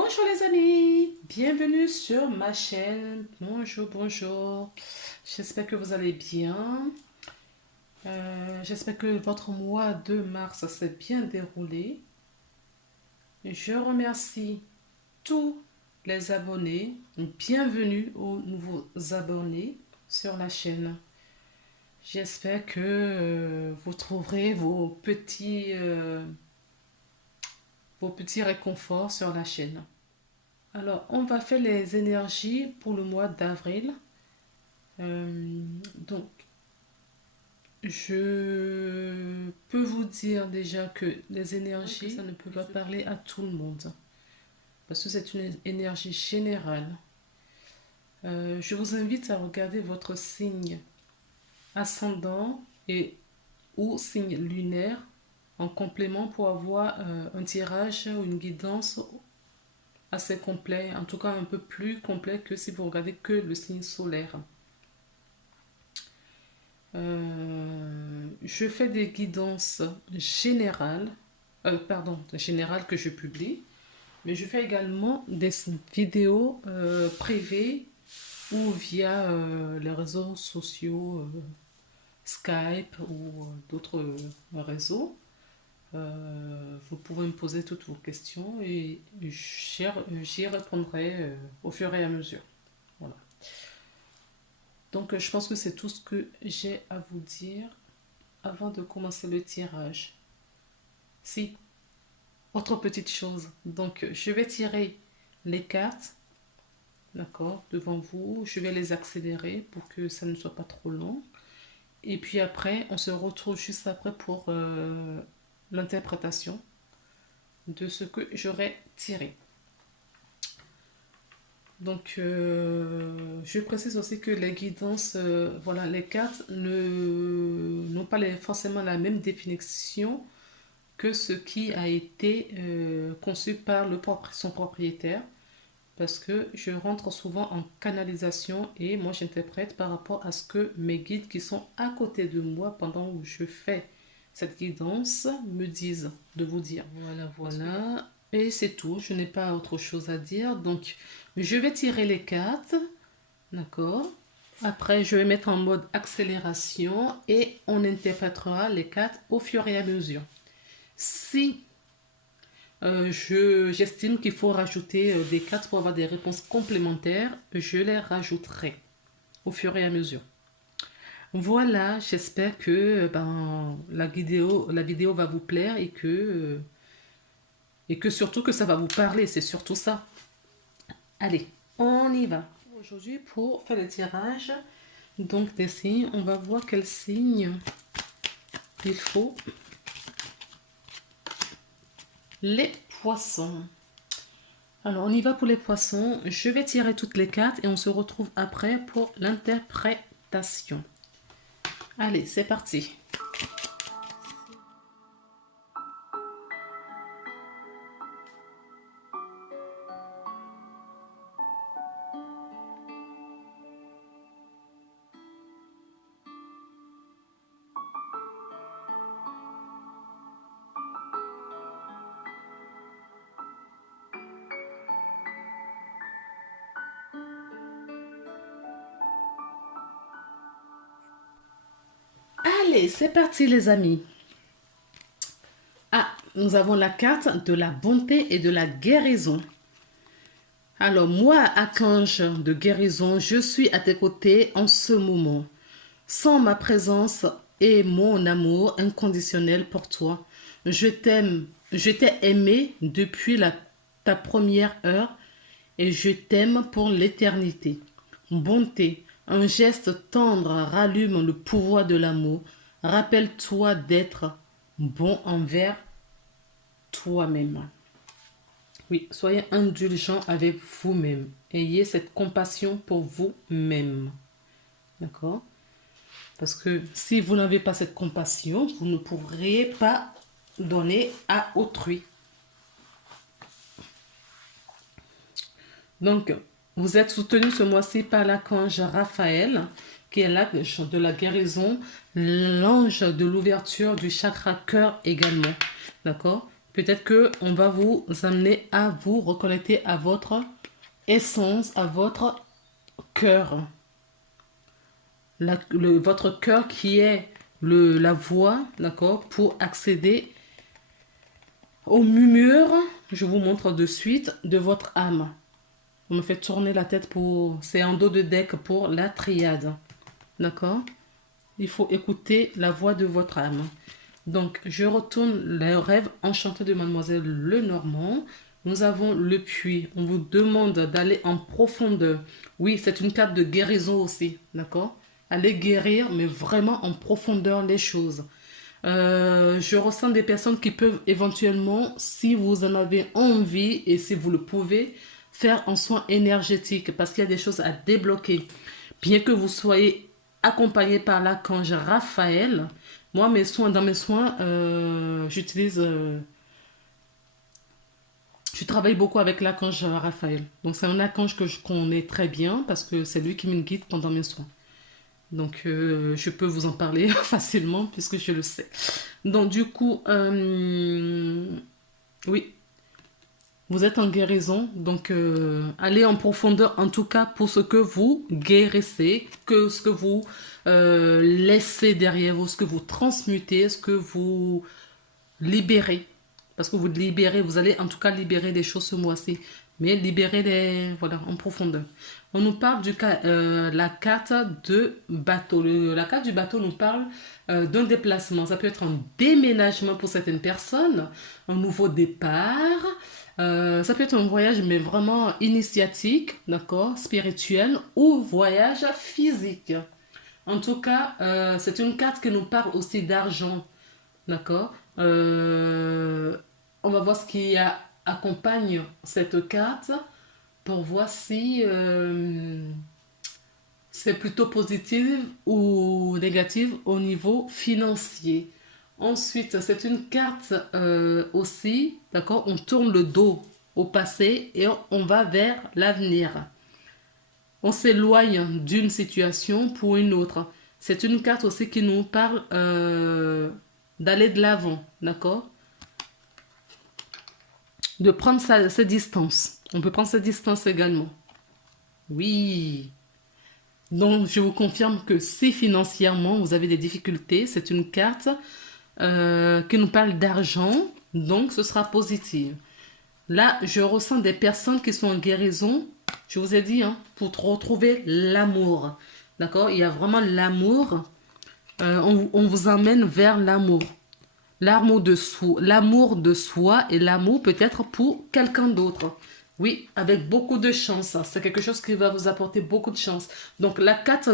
Bonjour les amis, bienvenue sur ma chaîne. Bonjour, bonjour. J'espère que vous allez bien. J'espère que votre mois de mars s'est bien déroulé. Je remercie tous les abonnés. Bienvenue aux nouveaux abonnés sur la chaîne. J'espère que vous trouverez vos petits réconforts sur la chaîne. Alors, on va faire les énergies pour le mois d'avril. Donc, je peux vous dire déjà que les énergies, ça ne peut pas parler à tout le monde. Parce que c'est une énergie générale. Je vous invite à regarder votre signe ascendant et ou signe lunaire en complément pour avoir un tirage ou une guidance assez complet, en tout cas un peu plus complet que si vous regardez que le signe solaire. Je fais des guidances générales que je publie, mais je fais également des vidéos privées ou via les réseaux sociaux, Skype ou d'autres réseaux. Vous pouvez me poser toutes vos questions et j'y répondrai au fur et à mesure. Voilà. Donc, je pense que c'est tout ce que j'ai à vous dire avant de commencer le tirage. Si, autre petite chose. Donc, je vais tirer les cartes, d'accord, devant vous. Je vais les accélérer pour que ça ne soit pas trop long. Et puis après, on se retrouve juste après pour l'interprétation de ce que j'aurai tiré. Donc, je précise aussi que les guidances, voilà, les cartes n'ont pas forcément la même définition que ce qui a été conçu par son propriétaire, parce que je rentre souvent en canalisation et moi j'interprète par rapport à ce que mes guides qui sont à côté de moi pendant que je fais cette guidance me disent de vous dire. Voilà, voilà. Et c'est tout, je n'ai pas autre chose à dire. Donc, je vais tirer les cartes, d'accord? Après, je vais mettre en mode accélération et on interprétera les cartes au fur et à mesure. Si j'estime qu'il faut rajouter des cartes pour avoir des réponses complémentaires, je les rajouterai au fur et à mesure. Voilà, j'espère que la vidéo va vous plaire et que surtout que ça va vous parler, c'est surtout ça. Allez, on y va. Aujourd'hui, pour faire le tirage, donc des signes, on va voir quel signe il faut. Les poissons. Alors, on y va pour les poissons. Je vais tirer toutes les cartes et on se retrouve après pour l'interprétation. Allez, c'est parti. Allez, c'est parti les amis. Ah, nous avons la carte de la bonté et de la guérison. Alors moi, archange de guérison, je suis à tes côtés en ce moment. Sans ma présence et mon amour inconditionnel pour toi, je t'aime, je t'ai aimé depuis ta première heure et je t'aime pour l'éternité. Bonté, un geste tendre rallume le pouvoir de l'amour. Rappelle-toi d'être bon envers toi-même. Oui, soyez indulgent avec vous-même. Ayez cette compassion pour vous-même. D'accord? Parce que si vous n'avez pas cette compassion, vous ne pourrez pas donner à autrui. Donc, vous êtes soutenu ce mois-ci par l'archange Raphaël, qui est l'ange de la guérison, l'ange de l'ouverture du chakra cœur également. D'accord? Peut-être qu'on va vous amener à vous reconnecter à votre essence, à votre cœur. Votre cœur qui est la voie, d'accord, pour accéder au murmure, je vous montre de suite, de votre âme. On me fait tourner la tête pour... C'est en dos de deck pour la triade. D'accord? Il faut écouter la voix de votre âme. Donc, je retourne le rêve enchanté de Mademoiselle Lenormand. Nous avons le puits. On vous demande d'aller en profondeur. Oui, c'est une carte de guérison aussi. D'accord? Allez guérir, mais vraiment en profondeur les choses. Je ressens des personnes qui peuvent éventuellement, si vous en avez envie et si vous le pouvez, faire un soin énergétique parce qu'il y a des choses à débloquer. Bien que vous soyez accompagné par l'archange Raphaël, moi, dans mes soins, j'utilise... je travaille beaucoup avec l'archange Raphaël. Donc, c'est un archange que je connais très bien parce que c'est lui qui me guide pendant mes soins. Donc, je peux vous en parler facilement puisque je le sais. Donc, du coup, oui, vous êtes en guérison. Donc, allez en profondeur, en tout cas, pour ce que vous guérissez, que ce que vous laissez derrière vous, ce que vous transmutez, ce que vous libérez. Parce que vous libérez, vous allez en tout cas libérer des choses ce mois-ci. Mais libérer les... Voilà, en profondeur. On nous parle la carte de bateau. La carte du bateau nous parle d'un déplacement. Ça peut être un déménagement pour certaines personnes, un nouveau départ. Ça peut être un voyage, mais vraiment initiatique, d'accord, spirituel, ou voyage physique. En tout cas, c'est une carte qui nous parle aussi d'argent, d'accord. On va voir ce qui accompagne cette carte pour voir si c'est plutôt positif ou négatif au niveau financier. Ensuite, c'est une carte aussi, d'accord, on tourne le dos au passé et on va vers l'avenir. On s'éloigne d'une situation pour une autre. C'est une carte aussi qui nous parle d'aller de l'avant, d'accord? De prendre ses distances. On peut prendre ses distances également. Oui. Donc, je vous confirme que si financièrement vous avez des difficultés, c'est une carte qui nous parle d'argent, donc ce sera positif. Là, je ressens des personnes qui sont en guérison, je vous ai dit, hein, pour retrouver l'amour. D'accord? Il y a vraiment l'amour. On vous emmène vers l'amour. L'amour de soi et l'amour peut-être pour quelqu'un d'autre. Oui, avec beaucoup de chance. C'est quelque chose qui va vous apporter beaucoup de chance. Donc, la carte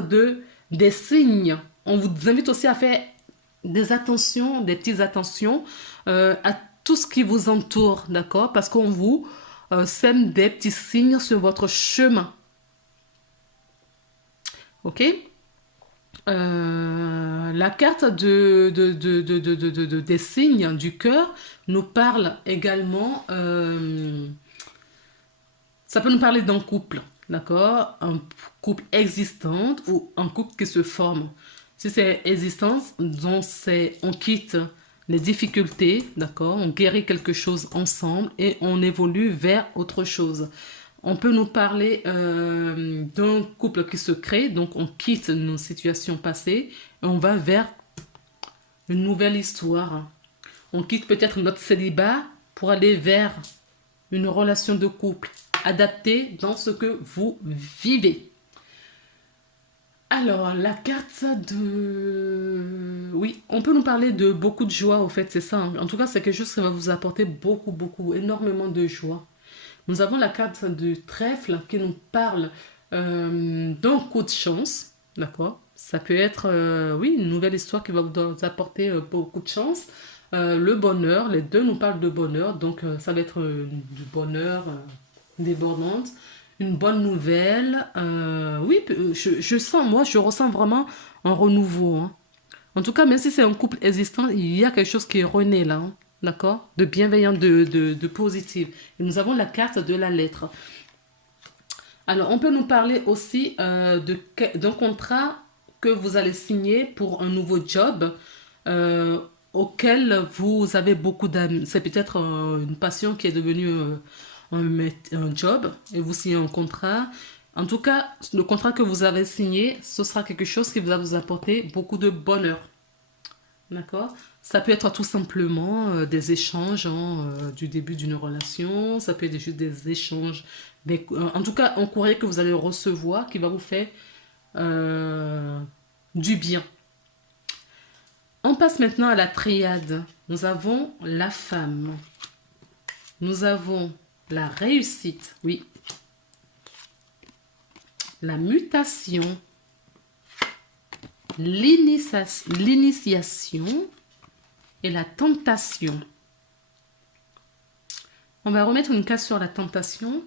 des signes. On vous invite aussi à faire des attentions, des petites attentions à tout ce qui vous entoure, d'accord? Parce qu'on vous sème des petits signes sur votre chemin. Ok? La carte des signes du cœur nous parle également, ça peut nous parler d'un couple, d'accord? Un couple existant ou un couple qui se forme. Si c'est existence, donc on quitte les difficultés, d'accord? On guérit quelque chose ensemble et on évolue vers autre chose. On peut nous parler d'un couple qui se crée, donc on quitte nos situations passées et on va vers une nouvelle histoire. On quitte peut-être notre célibat pour aller vers une relation de couple adaptée dans ce que vous vivez. Alors, la carte de... Oui, on peut nous parler de beaucoup de joie, au fait, c'est ça. En tout cas, c'est quelque chose qui va vous apporter beaucoup, énormément de joie. Nous avons la carte du trèfle qui nous parle d'un coup de chance, d'accord? Ça peut être, oui, une nouvelle histoire qui va vous apporter beaucoup de chance. Le bonheur, les deux nous parlent de bonheur, donc ça va être du bonheur débordante, une bonne nouvelle. Oui, je sens, moi, je ressens vraiment un renouveau, hein. En tout cas, même si c'est un couple existant, il y a quelque chose qui est rené là, hein. D'accord? De bienveillant, de positif. Et nous avons la carte de la lettre. Alors, on peut nous parler aussi d'un contrat que vous allez signer pour un nouveau job. auquel vous avez beaucoup d'âme. C'est peut-être une passion qui est devenue un job et vous signez un contrat. En tout cas, le contrat que vous avez signé, ce sera quelque chose qui va vous apporter beaucoup de bonheur. D'accord? Ça peut être tout simplement des échanges du début d'une relation, ça peut être juste des échanges, en tout cas un courrier que vous allez recevoir qui va vous faire euh, du bien. On passe maintenant à la triade. Nous avons la femme, nous avons la réussite, oui, la mutation, l'initiation et la tentation. On va remettre une case sur la tentation.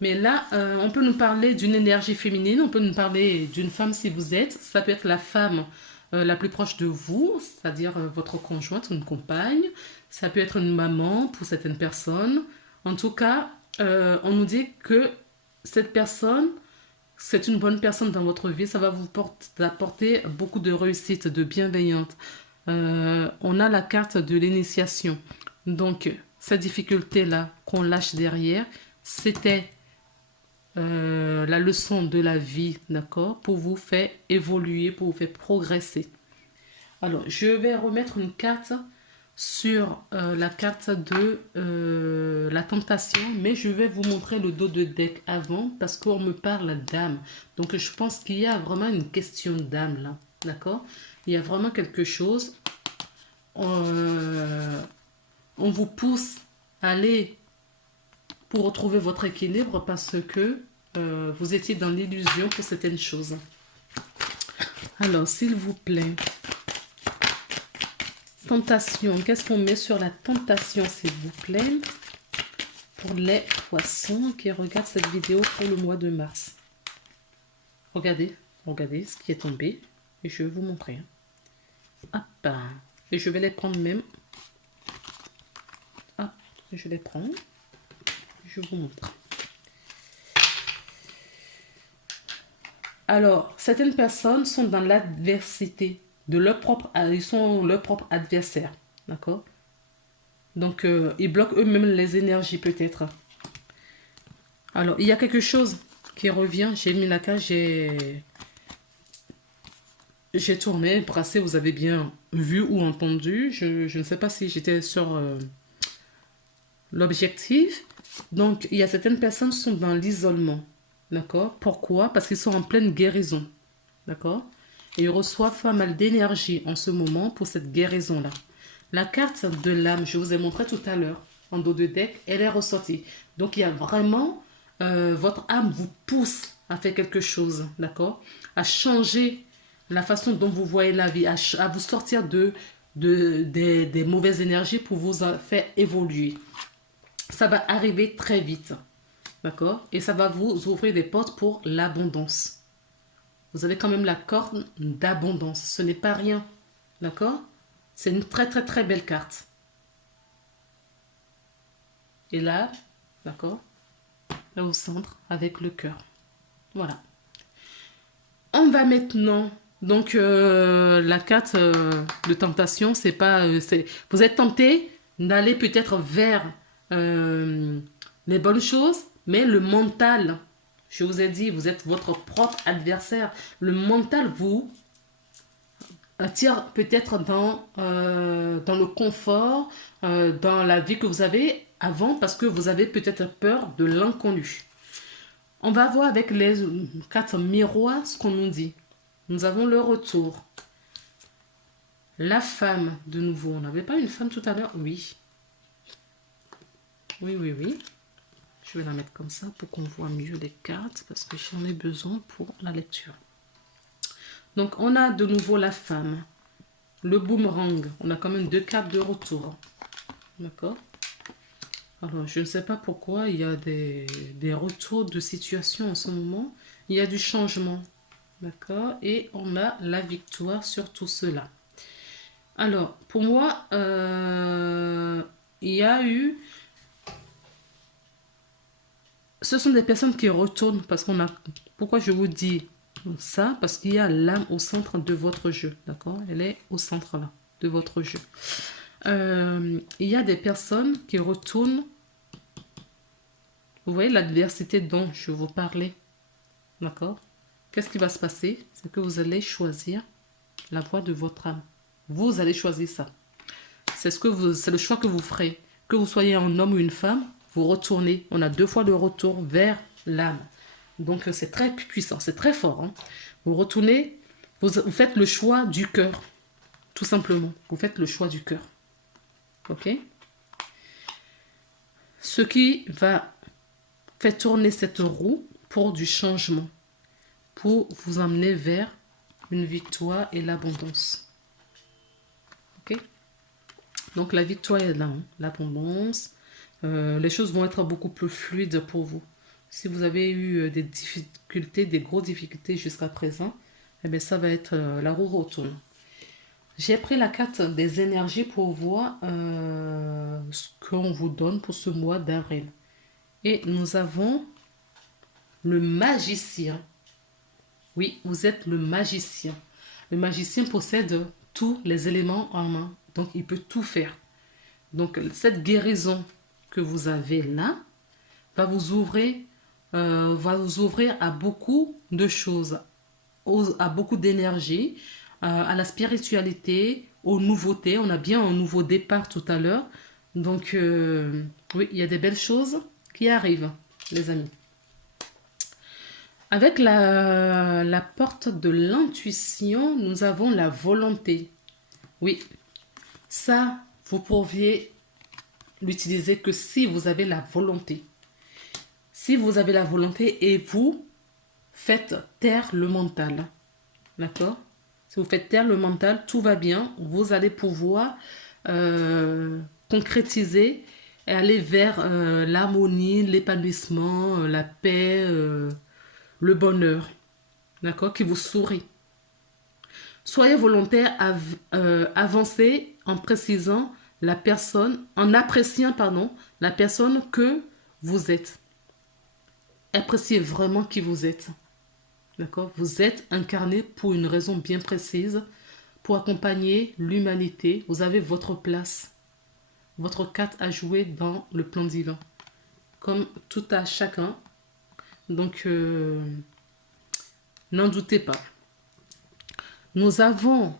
Mais là, on peut nous parler d'une énergie féminine, on peut nous parler d'une femme si vous êtes. Ça peut être la femme la plus proche de vous, c'est-à-dire votre conjointe, une compagne. Ça peut être une maman pour certaines personnes. En tout cas, on nous dit que cette personne, c'est une bonne personne dans votre vie. Ça va vous apporter beaucoup de réussite, de bienveillance. On a la carte de l'initiation. Donc, cette difficulté-là qu'on lâche derrière, c'était la leçon de la vie, d'accord, pour vous faire évoluer, pour vous faire progresser. Alors, je vais remettre une carte sur la carte de la tentation, mais je vais vous montrer le dos de deck avant parce qu'on me parle d'âme. Donc, je pense qu'il y a vraiment une question d'âme là, d'accord? Il y a vraiment quelque chose. On vous pousse à aller pour retrouver votre équilibre parce que vous étiez dans l'illusion pour certaines choses. Alors, s'il vous plaît, tentation, qu'est-ce qu'on met sur la tentation, s'il vous plaît, pour les poissons qui regardent cette vidéo pour le mois de mars. Regardez, regardez ce qui est tombé et je vais vous montrer. Hop, et je vais les prendre même. Hop, je les prends. Je vous montre. Alors, certaines personnes sont dans l'adversité de leur propre, ils sont leur propre adversaire, d'accord? Donc, ils bloquent eux-mêmes les énergies peut-être. Alors, il y a quelque chose qui revient. J'ai mis la cage, j'ai tourné, brassé, vous avez bien vu ou entendu. Je ne sais pas si j'étais sur l'objectif. Donc, il y a certaines personnes qui sont dans l'isolement. D'accord? Pourquoi? Parce qu'ils sont en pleine guérison. D'accord? Et ils reçoivent pas mal d'énergie en ce moment pour cette guérison-là. La carte de l'âme, je vous ai montré tout à l'heure, en dos de deck, elle est ressortie. Donc, il y a vraiment... votre âme vous pousse à faire quelque chose. D'accord? À changer la façon dont vous voyez la vie, à vous sortir des mauvaises énergies pour vous faire évoluer. Ça va arriver très vite. D'accord? Et ça va vous ouvrir des portes pour l'abondance. Vous avez quand même la corne d'abondance. Ce n'est pas rien. D'accord? C'est une très très très belle carte. Et là, d'accord? Là au centre, avec le cœur. Voilà. On va maintenant... Donc, la carte de tentation, c'est pas... vous êtes tenté d'aller peut-être vers les bonnes choses, mais le mental, je vous ai dit, vous êtes votre propre adversaire. Le mental vous attire peut-être dans le confort, dans la vie que vous avez avant, parce que vous avez peut-être peur de l'inconnu. On va voir avec les cartes miroirs ce qu'on nous dit. Nous avons le retour. La femme, de nouveau. On n'avait pas une femme tout à l'heure? Oui. Oui, oui, oui. Je vais la mettre comme ça pour qu'on voit mieux les cartes parce que j'en ai besoin pour la lecture. Donc, on a de nouveau la femme. Le boomerang. On a quand même deux cartes de retour. D'accord? Alors, je ne sais pas pourquoi il y a des retours de situation en ce moment. Il y a du changement. D'accord? Et on a la victoire sur tout cela. Alors, pour moi, il y a eu... Ce sont des personnes qui retournent parce qu'on a... Pourquoi je vous dis ça? Parce qu'il y a l'âme au centre de votre jeu. D'accord? Elle est au centre là. de votre jeu. Il y a des personnes qui retournent. Vous voyez l'adversité dont je vous parlais. D'accord? Qu'est-ce qui va se passer? C'est que vous allez choisir la voie de votre âme. Vous allez choisir ça. C'est le choix que vous ferez. Que vous soyez un homme ou une femme, vous retournez. On a 2 fois le retour vers l'âme. Donc c'est très puissant, c'est très fort. Hein. Vous retournez, vous faites le choix du cœur. Tout simplement. Vous faites le choix du cœur. Ok? Ce qui va faire tourner cette roue pour du changement. Pour vous emmener vers une victoire et l'abondance. Ok? Donc la victoire est là, hein, l'abondance. Les choses vont être beaucoup plus fluides pour vous. Si vous avez eu des difficultés, des grosses difficultés jusqu'à présent, eh bien, ça va être la roue retourne. J'ai pris la carte des énergies pour voir ce qu'on vous donne pour ce mois d'avril. Et nous avons le magicien. Oui, vous êtes le magicien. Le magicien possède tous les éléments en main. Donc, il peut tout faire. Donc, cette guérison que vous avez là va vous ouvrir à beaucoup de choses, à beaucoup d'énergie, à la spiritualité, aux nouveautés. On a bien un nouveau départ tout à l'heure. Donc, oui, il y a des belles choses qui arrivent, les amis. Avec la porte de l'intuition, nous avons la volonté. Oui, ça, vous pourriez l'utiliser que si vous avez la volonté. Si vous avez la volonté et vous faites taire le mental. D'accord? Si vous faites taire le mental, tout va bien. Vous allez pouvoir concrétiser et aller vers l'harmonie, l'épanouissement, la paix, le bonheur. D'accord? Qui vous sourit. Soyez volontaire, avancez en précisant la personne, en appréciant, la personne que vous êtes. Appréciez vraiment qui vous êtes. D'accord? Vous êtes incarné pour une raison bien précise, pour accompagner l'humanité. Vous avez votre place, votre carte à jouer dans le plan divin, comme tout à chacun. Donc, n'en doutez pas. Nous avons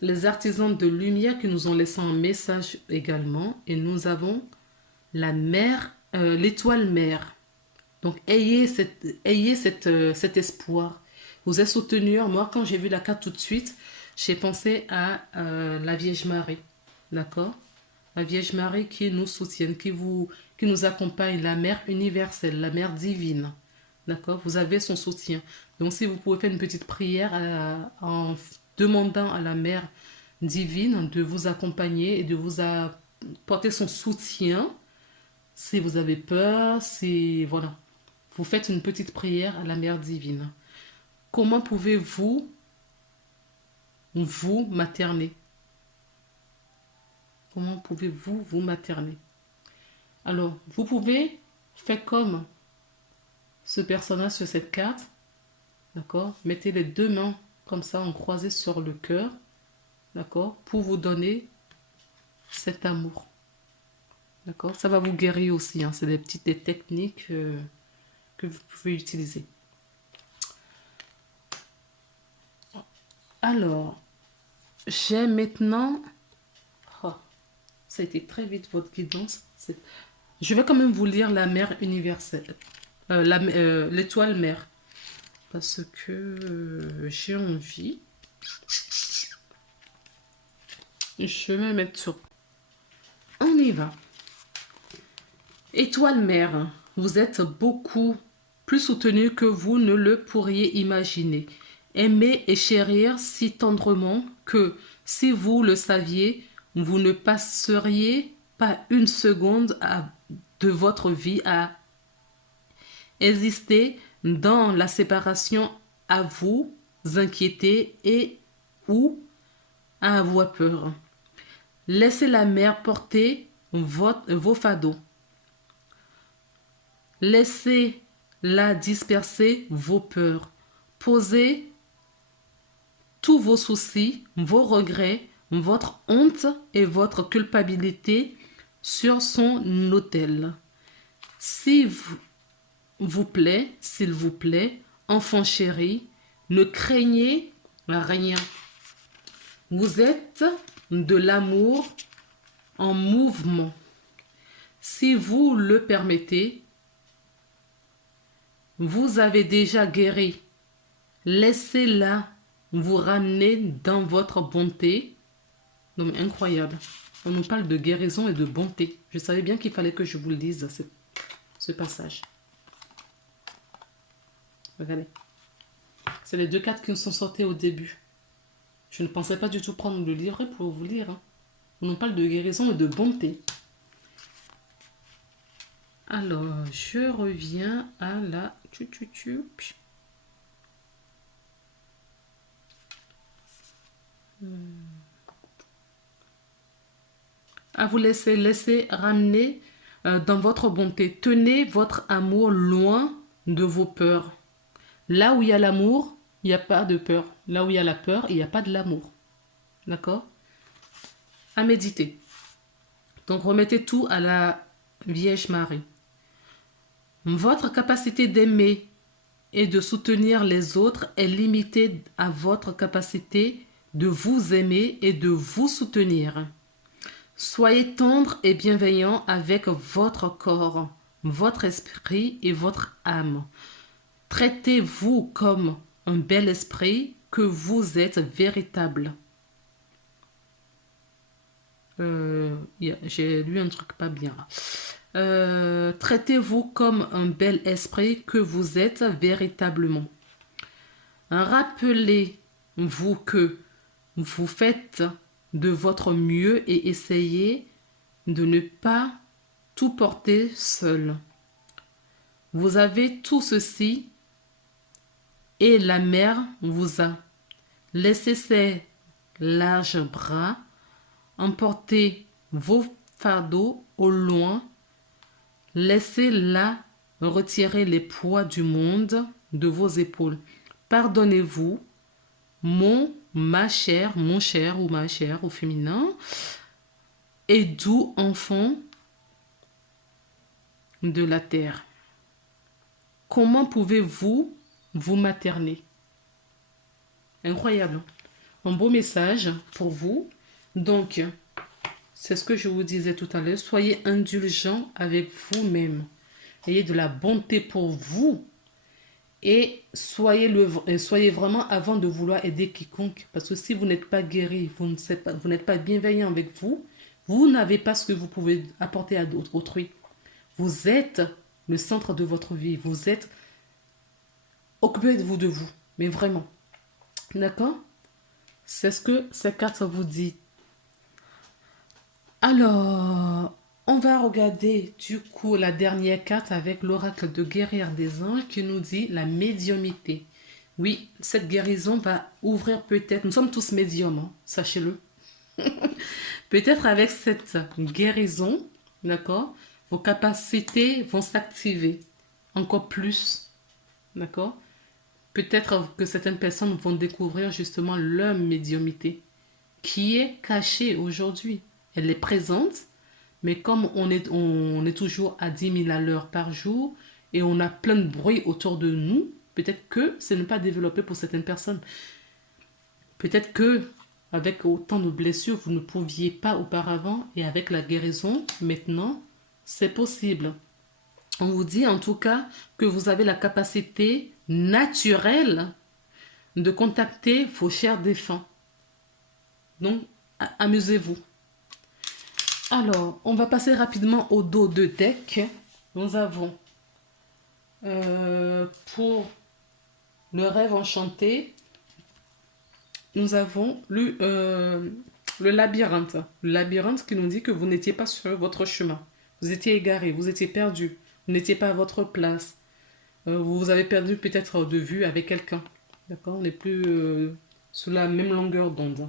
les artisans de lumière qui nous ont laissé un message également. Et nous avons la mer, l'étoile mère. Donc, ayez cet espoir. Vous êtes soutenu. Moi, quand j'ai vu la carte tout de suite, j'ai pensé à la Vierge Marie. D'accord? La Vierge Marie qui nous soutient, qui nous accompagne, la mère universelle, la mère divine. D'accord? Vous avez son soutien. Donc, si vous pouvez faire une petite prière en demandant à la mère divine de vous accompagner et de vous apporter son soutien. Si vous avez peur, voilà. Vous faites une petite prière à la mère divine. Comment pouvez-vous vous materner? Comment pouvez-vous vous materner? Alors, vous pouvez faire comme ce personnage sur cette carte. D'accord? Mettez les 2 mains comme ça en croisé sur le cœur. D'accord? Pour vous donner cet amour. D'accord? Ça va vous guérir aussi. Hein. C'est des petites techniques que vous pouvez utiliser. Alors, j'ai maintenant... Oh, ça a été très vite votre guidance. Je vais quand même vous lire la mère universelle. L'étoile mère. Parce que j'ai envie. Je vais me mettre sur... On y va. Étoile mère, vous êtes beaucoup plus soutenu que vous ne le pourriez imaginer. Aimez et chérir si tendrement que, si vous le saviez, vous ne passeriez pas une seconde de votre vie à exister dans la séparation, à vous inquiéter et ou à avoir peur. Laissez la mer porter vos fardeaux. Laissez-la disperser vos peurs. Posez tous vos soucis, vos regrets, votre honte et votre culpabilité sur son autel. S'il vous plaît, s'il vous plaît, enfant chéri, ne craignez rien. Vous êtes de l'amour en mouvement. Si vous le permettez, vous avez déjà guéri. Laissez-la vous ramener dans votre bonté. Non mais incroyable. On nous parle de guérison et de bonté. Je savais bien qu'il fallait que je vous le dise, ce passage. Regardez. C'est les deux cartes qui nous sont sorties au début. Je ne pensais pas du tout prendre le livret pour vous lire. Hein. On nous parle de guérison et de bonté. Alors, je reviens à la... À vous laisser ramener dans votre bonté. Tenez votre amour loin de vos peurs. Là où il y a l'amour, il n'y a pas de peur. Là où il y a la peur, il n'y a pas de l'amour. D'accord? À méditer. Donc, remettez tout à la Vierge Marie. Votre capacité d'aimer et de soutenir les autres est limitée à votre capacité de vous aimer et de vous soutenir. Soyez tendre et bienveillant avec votre corps, votre esprit et votre âme. Traitez-vous comme un bel esprit que vous êtes véritable. J'ai lu un truc pas bien. Traitez-vous comme un bel esprit que vous êtes véritablement. Rappelez-vous que vous faites de votre mieux et essayez de ne pas tout porter seul. Vous avez tout ceci et la mer vous a. Laissez ses larges bras emporter vos fardeaux au loin. Laissez-la retirer les poids du monde de vos épaules. Pardonnez-vous, ma chère, mon cher ou ma chère au féminin, et doux enfant de la terre. Comment pouvez-vous vous materner? Incroyable. Un beau message pour vous. Donc, c'est ce que je vous disais tout à l'heure. Soyez indulgent avec vous-même. Ayez de la bonté pour vous. Et soyez vraiment avant de vouloir aider quiconque. Parce que si vous n'êtes pas guéri, vous n'êtes pas bienveillant avec vous, vous n'avez pas ce que vous pouvez apporter à autrui. Vous êtes le centre de votre vie. Vous êtes... Occupez-vous de vous. Mais vraiment. D'accord? C'est ce que ces cartes vous disent. Alors, on va regarder du coup la dernière carte avec l'oracle de guérir des anges qui nous dit la médiumnité. Oui, cette guérison va ouvrir peut-être, nous sommes tous médiums, hein, sachez-le. Peut-être avec cette guérison, d'accord, vos capacités vont s'activer encore plus, d'accord. Peut-être que certaines personnes vont découvrir justement leur médiumnité qui est cachée aujourd'hui. Elle est présente, mais comme on est toujours à 10 000 à l'heure par jour et on a plein de bruit autour de nous, peut-être que ce n'est pas développé pour certaines personnes. Peut-être que avec autant de blessures, vous ne pouviez pas auparavant et avec la guérison, maintenant, c'est possible. On vous dit en tout cas que vous avez la capacité naturelle de contacter vos chers défunts. Donc, amusez-vous. Alors, on va passer rapidement au dos de deck. Nous avons pour le rêve enchanté, nous avons le labyrinthe. Le labyrinthe qui nous dit que vous n'étiez pas sur votre chemin. Vous étiez égaré, vous étiez perdu, vous n'étiez pas à votre place. Vous avez perdu peut-être de vue avec quelqu'un. D'accord? On n'est plus sous la même longueur d'onde.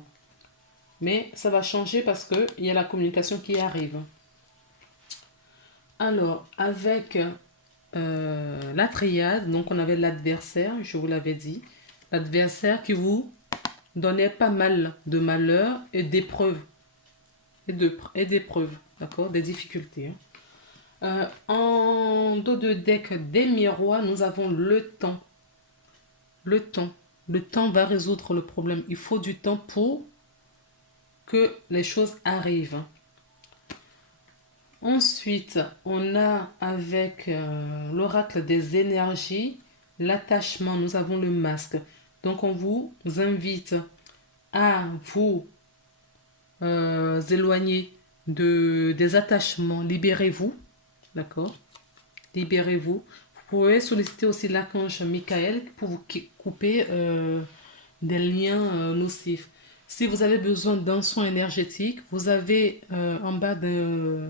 Mais ça va changer parce qu'il y a la communication qui arrive. Alors, avec la triade, donc on avait l'adversaire, je vous l'avais dit. L'adversaire qui vous donnait pas mal de malheurs et d'épreuves. Et d'épreuves, d'accord? Des difficultés. En dos de deck des miroirs, nous avons le temps. Le temps. Le temps va résoudre le problème. Il faut du temps pour que les choses arrivent. Ensuite, on a avec l'oracle des énergies, l'attachement. Nous avons le masque. Donc, on vous invite à vous éloigner des attachements. Libérez-vous. D'accord? Libérez-vous. Vous pouvez solliciter aussi l'archange Michael pour vous couper des liens nocifs. Si vous avez besoin d'un soin énergétique, vous avez en bas de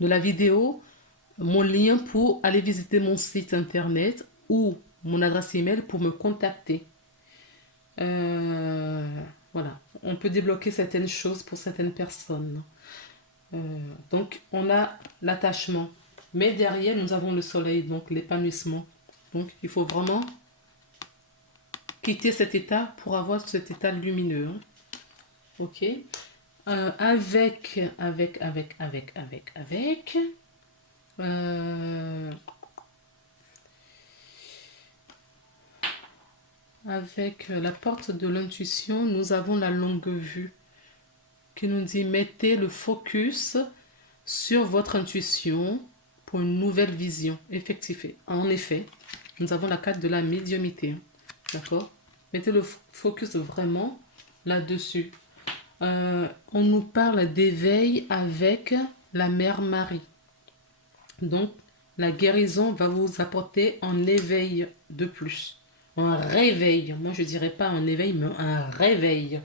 la vidéo mon lien pour aller visiter mon site internet ou mon adresse email pour me contacter. Voilà, on peut débloquer certaines choses pour certaines personnes. Donc, on a l'attachement. Mais derrière, nous avons le soleil, donc l'épanouissement. Donc, il faut vraiment quitter cet état pour avoir cet état lumineux. Ok. Avec la porte de l'intuition, nous avons la longue vue qui nous dit mettez le focus sur votre intuition pour une nouvelle vision. En effet, nous avons la carte de la médiumnité. D'accord? Mettez le focus vraiment là-dessus. On nous parle d'éveil avec la mère Marie. Donc, la guérison va vous apporter un éveil de plus. Un réveil. Moi, je ne dirais pas un éveil, mais un réveil.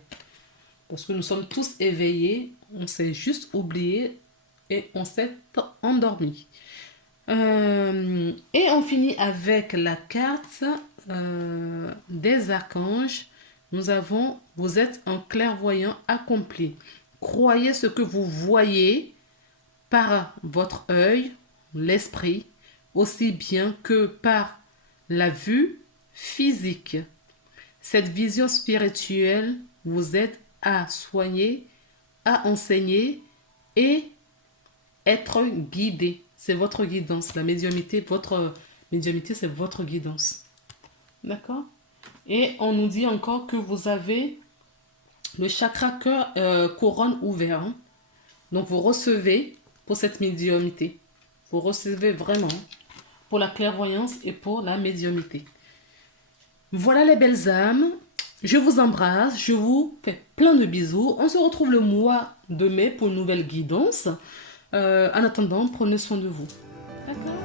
Parce que nous sommes tous éveillés. On s'est juste oublié et on s'est endormi. Et on finit avec la carte des archanges. Nous avons, vous êtes un clairvoyant accompli. Croyez ce que vous voyez par votre œil, l'esprit, aussi bien que par la vue physique. Cette vision spirituelle vous aide à soigner, à enseigner et être guidé. C'est votre guidance. La médiumnité, votre médiumnité, c'est votre guidance. D'accord? Et on nous dit encore que vous avez le chakra cœur couronne ouvert. Hein. Donc vous recevez pour cette médiumnité. Vous recevez vraiment pour la clairvoyance et pour la médiumnité. Voilà les belles âmes. Je vous embrasse. Je vous fais plein de bisous. On se retrouve le mois de mai pour une nouvelle guidance. En attendant, prenez soin de vous. D'accord?